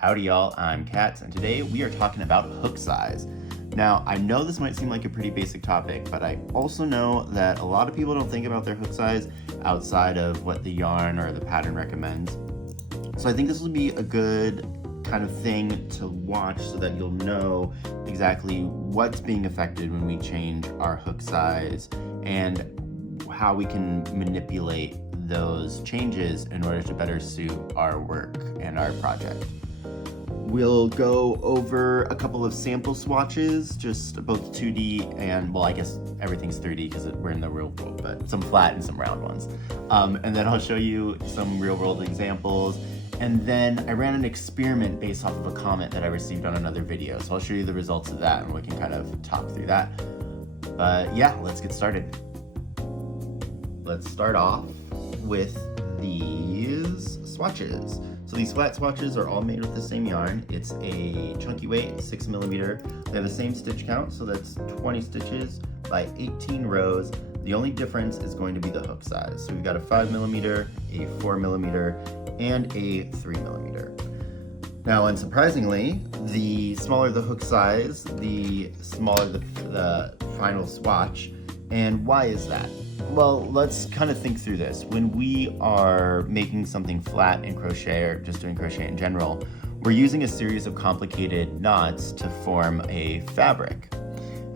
Howdy y'all, I'm Katz, and today we are talking about hook size. Now, I know this might seem like a pretty basic topic, but I also know that a lot of people don't think about their hook size outside of what the yarn or the pattern recommends. So I think this will be a good kind of thing to watch so that you'll know exactly what's being affected when we change our hook size and how we can manipulate those changes in order to better suit our work and our project. We'll go over a couple of sample swatches, just both 2D and, well, I guess everything's 3D because we're in the real world, but some flat and some round ones. And then I'll show you some real world examples. And then I ran an experiment based off of a comment that I received on another video. So I'll show you the results of that and we can kind of talk through that. But yeah, let's get started. Let's start off with these swatches. So these flat swatches are all made with the same yarn. It's a chunky weight, 6mm. They have the same stitch count, so that's 20 stitches by 18 rows. The only difference is going to be the hook size. So we've got a 5mm, a 4mm, and a 3mm. Now, unsurprisingly, the smaller the hook size, the smaller the final swatch. And why is that? Well, let's kind of think through this. When we are making something flat in crochet or just doing crochet in general, we're using a series of complicated knots to form a fabric.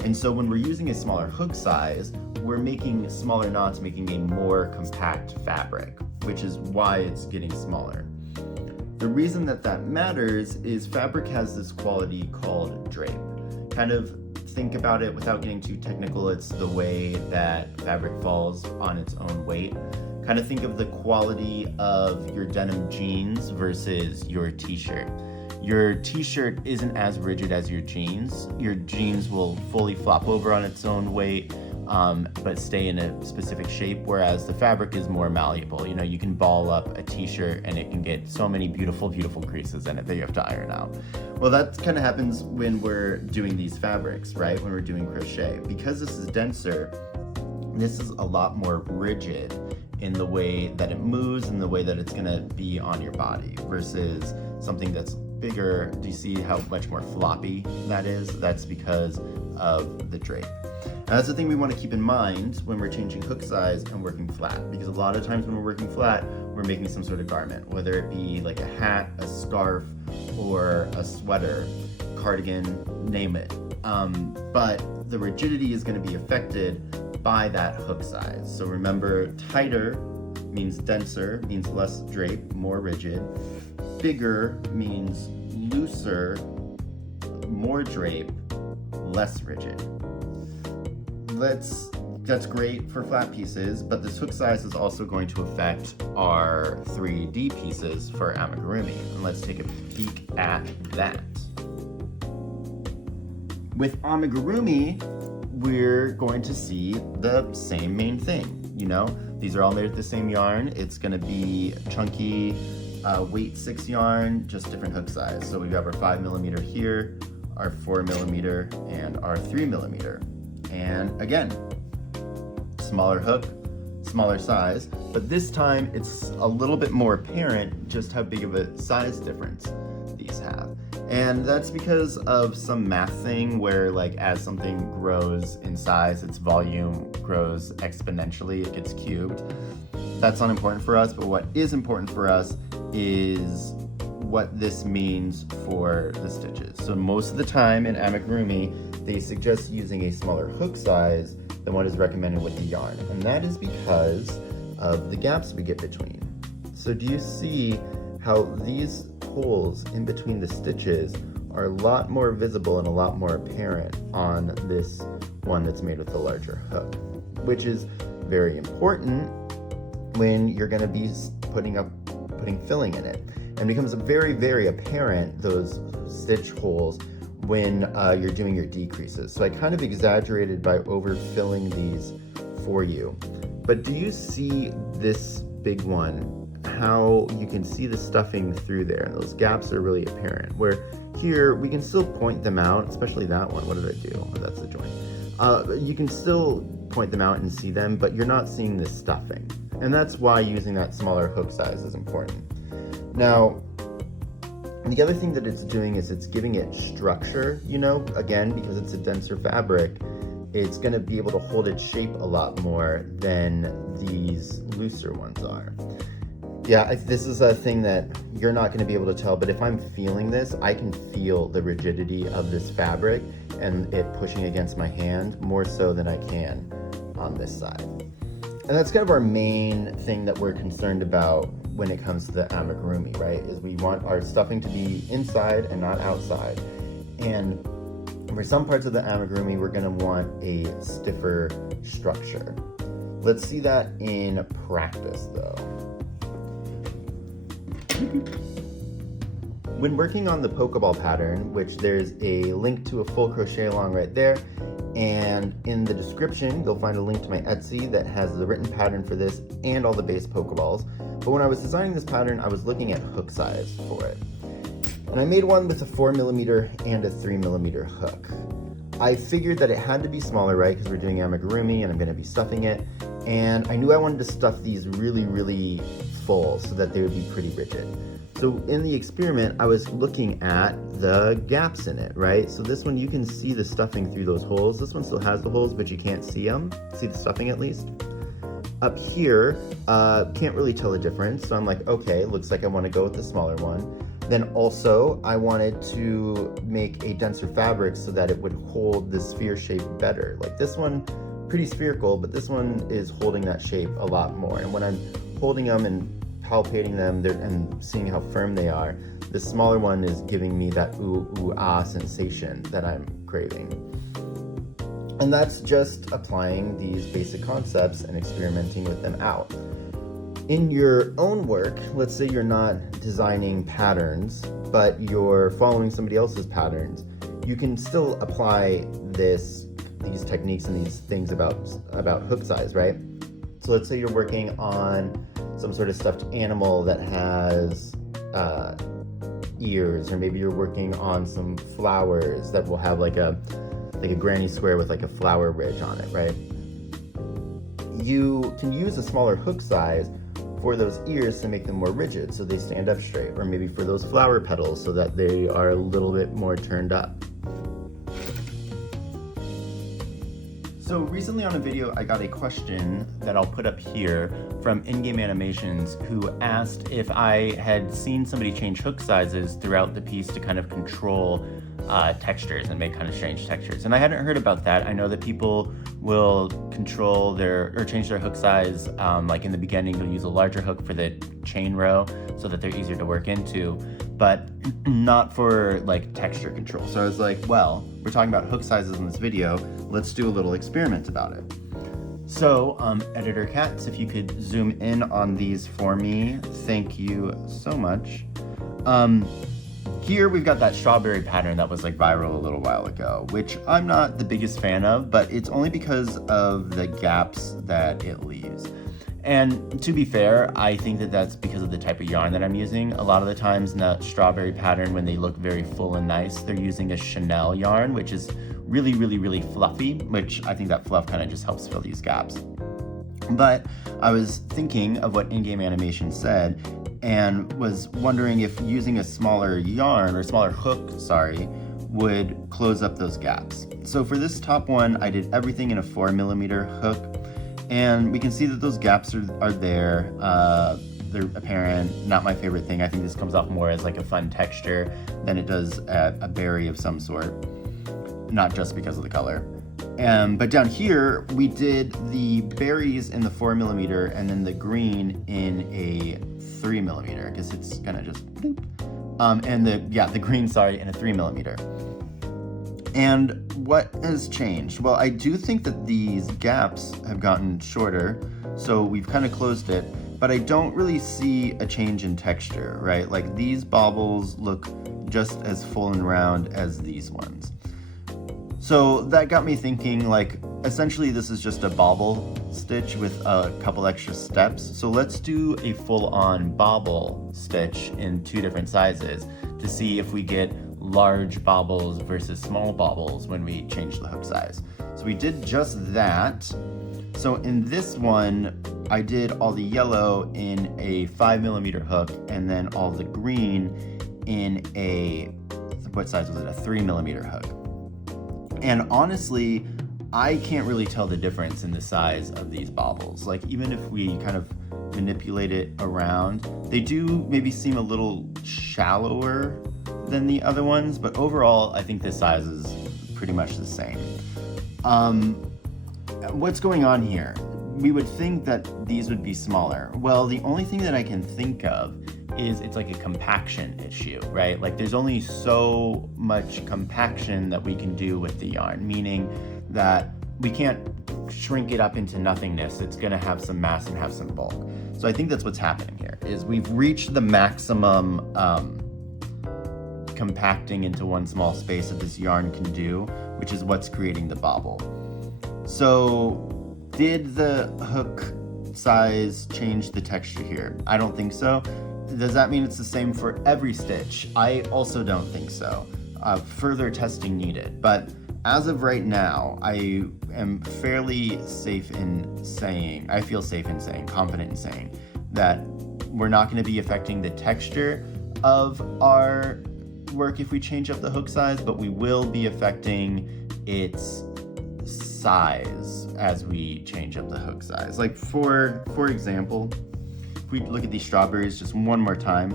And so when we're using a smaller hook size, we're making smaller knots, making a more compact fabric, which is why it's getting smaller. The reason that that matters is fabric has this quality called drape. Kind of think about it without getting too technical. It's the way that fabric falls on its own weight. Kind of think of the quality of your denim jeans versus your t-shirt. Your t-shirt isn't as rigid as your jeans. Your jeans will fully flop over on its own weight, but stay in a specific shape, whereas the fabric is more malleable. You know, you can ball up a t-shirt and it can get so many beautiful, beautiful creases in it that you have to iron out. Well, that kind of happens when we're doing these fabrics, right? When we're doing crochet. Because this is denser, this is a lot more rigid in the way that it moves and the way that it's gonna be on your body versus something that's bigger. Do you see how much more floppy that is? That's because of the drape. Now, that's the thing we want to keep in mind when we're changing hook size and working flat, because a lot of times when we're working flat, we're making some sort of garment, whether it be like a hat, a scarf, or a sweater, cardigan, name it. But the rigidity is going to be affected by that hook size. So remember, tighter means denser, means less drape, more rigid. Bigger means looser, more drape, less rigid. That's great for flat pieces, but this hook size is also going to affect our 3D pieces for amigurumi. And let's take a peek at that. With amigurumi, we're going to see the same main thing. You know, these are all made with the same yarn. It's gonna be chunky, weight 6 yarn, just different hook size. So we've got our 5mm here, our 4mm, and our 3mm. And again, smaller hook, smaller size, but this time it's a little bit more apparent just how big of a size difference these have. And that's because of some math thing where, like, as something grows in size, its volume grows exponentially, it gets cubed. That's not important for us, but what is important for us is what this means for the stitches. So most of the time in amigurumi, they suggest using a smaller hook size than what is recommended with the yarn. And that is because of the gaps we get between. So do you see how these holes in between the stitches are a lot more visible and a lot more apparent on this one that's made with a larger hook, which is very important when you're gonna be putting filling in it. And becomes very, very apparent, those stitch holes, when you're doing your decreases. So I kind of exaggerated by overfilling these for you. But do you see this big one, how you can see the stuffing through there? And those gaps are really apparent. Where here, we can still point them out, especially that one. What did I do? Oh, that's the joint. You can still point them out and see them, but you're not seeing the stuffing. And that's why using that smaller hook size is important. Now, And the other thing that it's doing is it's giving it structure, you know, again, because it's a denser fabric, it's gonna be able to hold its shape a lot more than these looser ones are. Yeah, this is a thing that you're not gonna be able to tell, but if I'm feeling this, I can feel the rigidity of this fabric and it pushing against my hand more so than I can on this side. And that's kind of our main thing that we're concerned about when it comes to the amigurumi, right? Is we want our stuffing to be inside and not outside. And for some parts of the amigurumi, we're gonna want a stiffer structure. Let's see that in practice though. When working on the Pokeball pattern, which there's a link to a full crochet along right there, and in the description, you'll find a link to my Etsy that has the written pattern for this and all the base Pokeballs. But when I was designing this pattern, I was looking at hook size for it. And I made one with a 4mm and a 3mm hook. I figured that it had to be smaller, right? Because we're doing amigurumi and I'm gonna be stuffing it. And I knew I wanted to stuff these really, really full so that they would be pretty rigid. So in the experiment, I was looking at the gaps in it, right? So this one, you can see the stuffing through those holes. This one still has the holes, but you can't see them. See the stuffing at least? Up here, can't really tell the difference. So I'm like, okay, looks like I want to go with the smaller one. Then also, I wanted to make a denser fabric so that it would hold the sphere shape better. Like this one, pretty spherical, but this one is holding that shape a lot more. And when I'm holding them and palpating them and seeing how firm they are, the smaller one is giving me that ooh, ooh, ah sensation that I'm craving. And that's just applying these basic concepts and experimenting with them out. In your own work, let's say you're not designing patterns, but you're following somebody else's patterns, you can still apply these techniques and these things about hook size, right? So let's say you're working on some sort of stuffed animal that has ears, or maybe you're working on some flowers that will have like a granny square with like a flower ridge on it, right? You can use a smaller hook size for those ears to make them more rigid so they stand up straight, or maybe for those flower petals so that they are a little bit more turned up. So recently on a video, I got a question that I'll put up here from In-Game Animations, who asked if I had seen somebody change hook sizes throughout the piece to kind of control textures and make kind of strange textures. And I hadn't heard about that. I know that people will control change their hook size. Like in the beginning, they'll use a larger hook for the chain row so that they're easier to work into, but not for like texture control. So I was like, well, we're talking about hook sizes in this video. Let's do a little experiment about it. So, Editor Cats, if you could zoom in on these for me, thank you so much. Here we've got that strawberry pattern that was like viral a little while ago, which I'm not the biggest fan of, but it's only because of the gaps that it leaves. And to be fair, I think that that's because of the type of yarn that I'm using. A lot of the times in that strawberry pattern, when they look very full and nice, they're using a Chanel yarn, which is really, really, really fluffy, which I think that fluff kind of just helps fill these gaps. But I was thinking of what In-Game Animation said and was wondering if using a smaller yarn, or smaller hook, sorry, would close up those gaps. So for this top one, I did everything in a 4mm hook, and we can see that those gaps are there. They're apparent, not my favorite thing. I think this comes off more as like a fun texture than it does a berry of some sort, not just because of the color. But down here, we did the berries in the 4mm and then the green in a 3mm. I guess it's gonna just bloop. And the green, sorry, in a 3mm. And what has changed? Well, I do think that these gaps have gotten shorter, so we've kind of closed it, but I don't really see a change in texture, right? Like these baubles look just as full and round as these ones. So that got me thinking, like, essentially this is just a bauble stitch with a couple extra steps. So let's do a full-on bauble stitch in 2 different sizes to see if we get large baubles versus small baubles when we change the hook size. So we did just that. So in this one, I did all the yellow in a 5mm hook and then all the green in a, what size was it? A 3mm hook. And honestly, I can't really tell the difference in the size of these baubles. Like, even if we kind of manipulate it around, they do maybe seem a little shallower than the other ones, but overall I think the size is pretty much the same. What's going on here? We would think that these would be smaller. Well, the only thing that I can think of is it's like a compaction issue, right? Like, there's only so much compaction that we can do with the yarn, meaning that we can't shrink it up into nothingness. It's gonna have some mass and have some bulk. So I think that's what's happening here, is we've reached the maximum compacting into one small space that this yarn can do, which is what's creating the bobble. So did the hook size change the texture here? I don't think so. Does that mean it's the same for every stitch? I also don't think so. Further testing needed, but as of right now, I am fairly safe in saying, confident in saying, that we're not going to be affecting the texture of our work if we change up the hook size, but we will be affecting its size as we change up the hook size. Like, for example, if we look at these strawberries just one more time,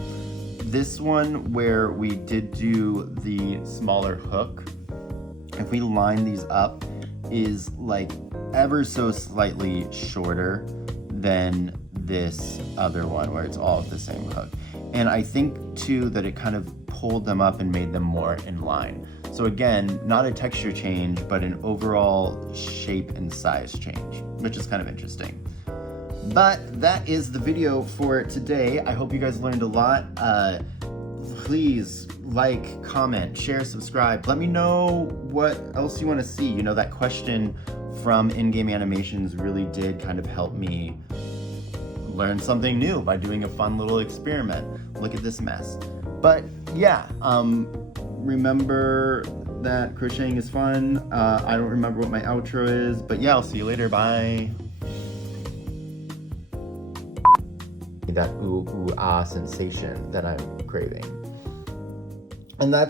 this one where we did do the smaller hook, if we line these up, is like ever so slightly shorter than this other one where it's all the same hook. And I think too that it kind of pulled them up and made them more in line. So again, not a texture change, but an overall shape and size change, which is kind of interesting. But that is the video for today. I hope you guys learned a lot. Please like, comment, share, subscribe. Let me know what else you want to see. You know, that question from In-Game Animations really did kind of help me learn something new by doing a fun little experiment. Look at this mess. But yeah, remember that crocheting is fun. I don't remember what my outro is, but yeah, I'll see you later. Bye. That ooh, ooh, ah sensation that I'm craving. And that's